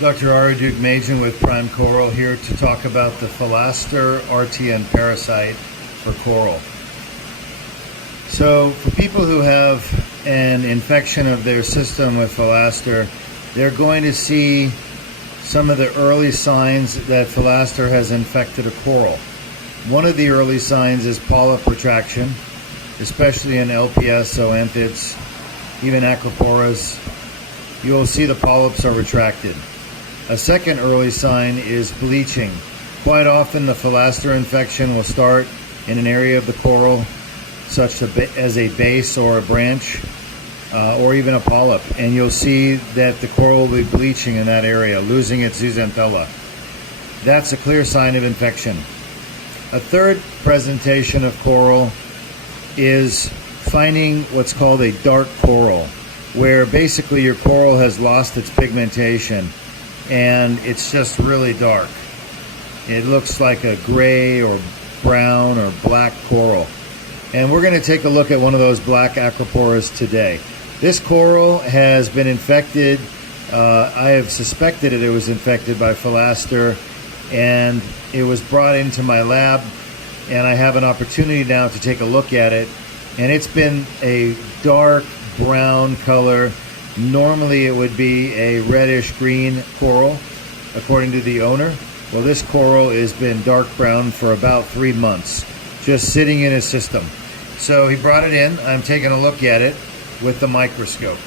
Dr. Ari Dugmajian with Prime Coral here to talk about the Philaster RTN parasite for coral. So for people who have an infection of their system with Philaster, they're going to see some of the early signs that Philaster has infected a coral. One of the early signs is polyp retraction, especially in LPS, zoanthids, even acroporas. You will see the polyps are retracted. A second early sign is bleaching. Quite often the Philaster infection will start in an area of the coral, such as a base or a branch, or even a polyp, and you'll see that the coral will be bleaching in that area, losing its zooxanthella. That's a clear sign of infection. A third presentation of coral is finding what's called a dark coral, where basically your coral has lost its pigmentation and it's just really dark. It looks like a gray or brown or black coral. And we're going to take a look at one of those black acroporas today. This coral has been infected. I have suspected it was infected by Philaster, and it was brought into my lab, and I have an opportunity now to take a look at it. And it's been a dark brown color. Normally it would be a reddish green coral, according to the owner. Well, this coral has been dark brown for about 3 months, just sitting in his system. So he brought it in. I'm taking a look at it with the microscope.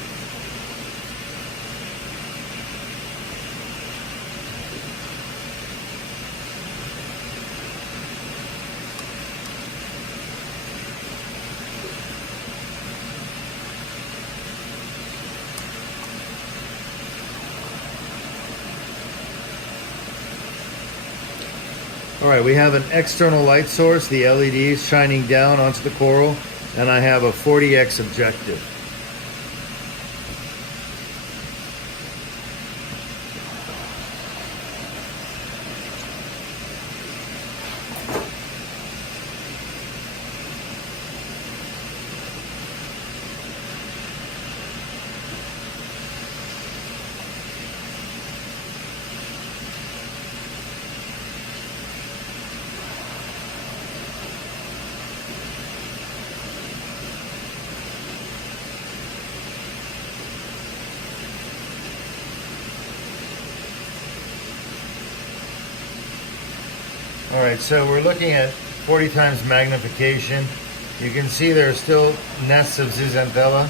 All right, we have an external light source, the LEDs shining down onto the coral, and I have a 40x objective. All right, so we're looking at 40 times magnification. You can see there are still nests of zooxanthella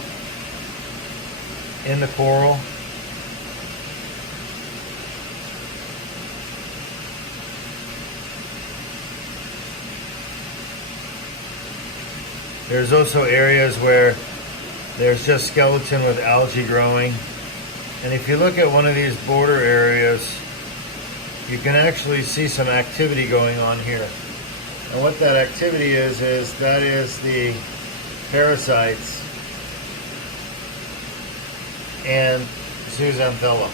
in the coral. There's also areas where there's just skeleton with algae growing. And if you look at one of these border areas, you can actually see some activity going on here. And what that activity is that is the parasites and zooxanthella.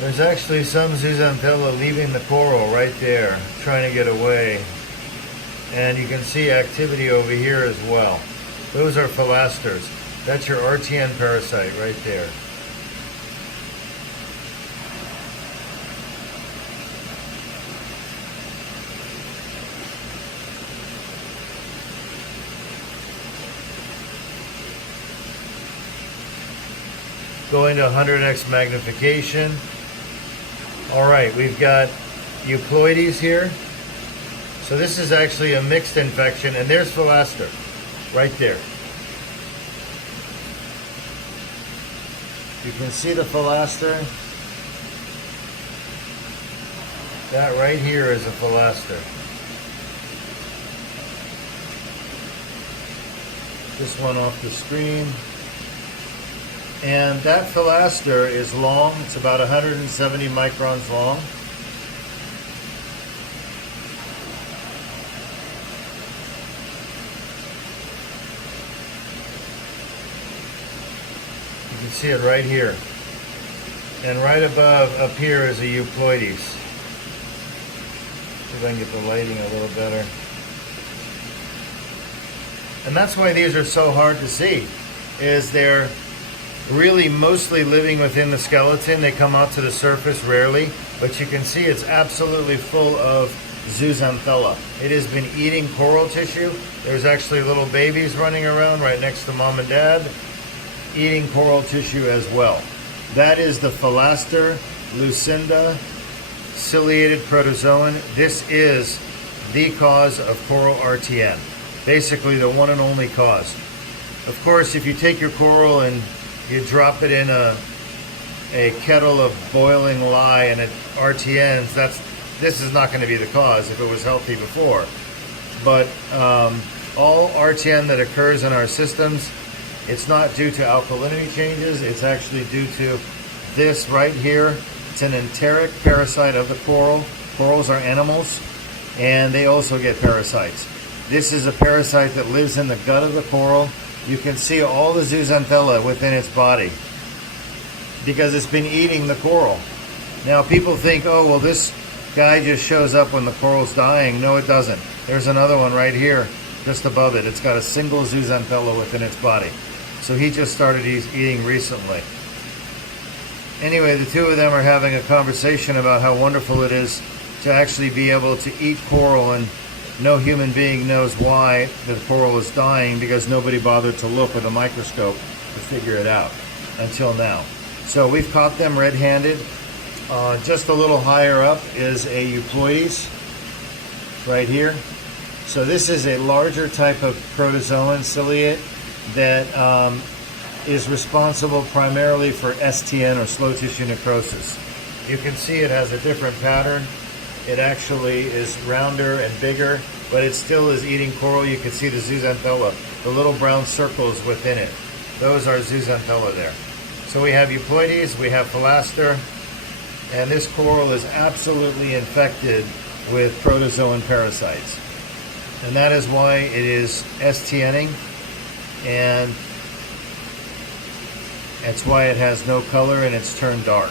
There's actually some zooxanthella leaving the coral right there, trying to get away. And you can see activity over here as well. Those are Philasters. That's your RTN parasite right there. Going to 100x magnification. All right, we've got Euploides here. So this is actually a mixed infection, and there's Philaster right there. You can see the Philaster. That right here is a Philaster. This one off the screen. And that Philaster is long. It's about 170 microns long. You can see it right here. And right above, up here, is a Euploides. See if I can get the lighting a little better. And that's why these are so hard to see, is they're really mostly living within the skeleton. They come out to the surface rarely, but you can see it's absolutely full of zooxanthella. It has been eating coral tissue. There's actually little babies running around right next to mom and dad, eating coral tissue as well. That is the Phalaster lucinda ciliated protozoan. This is the cause of coral RTN. Basically the one and only cause. Of course, if you take your coral and you drop it in a kettle of boiling lye and it RTNs, this is not going to be the cause if it was healthy before. But all RTN that occurs in our systems, it's not due to alkalinity changes, it's actually due to this right here. It's an enteric parasite of the coral. Corals are animals, and they also get parasites. This is a parasite that lives in the gut of the coral. You can see all the zooxanthella within its body because it's been eating the coral. Now people think, oh, well, this guy just shows up when the coral's dying. No, it doesn't. There's another one right here, just above it. It's got a single zooxanthella within its body. So he just started eating recently. Anyway, the two of them are having a conversation about how wonderful it is to actually be able to eat coral, and no human being knows why the coral is dying because nobody bothered to look with a microscope to figure it out until now. So we've caught them red-handed. Just a little higher up is a Euploides right here. So this is a larger type of protozoan ciliate that is responsible primarily for STN, or slow tissue necrosis. You can see it has a different pattern. It actually is rounder and bigger, but it still is eating coral. You can see the zooxanthella, the little brown circles within it. Those are zooxanthella there. So we have Euploides, we have Phalaster, and this coral is absolutely infected with protozoan parasites. And that is why it is STNing, and that's why it has no color and it's turned dark.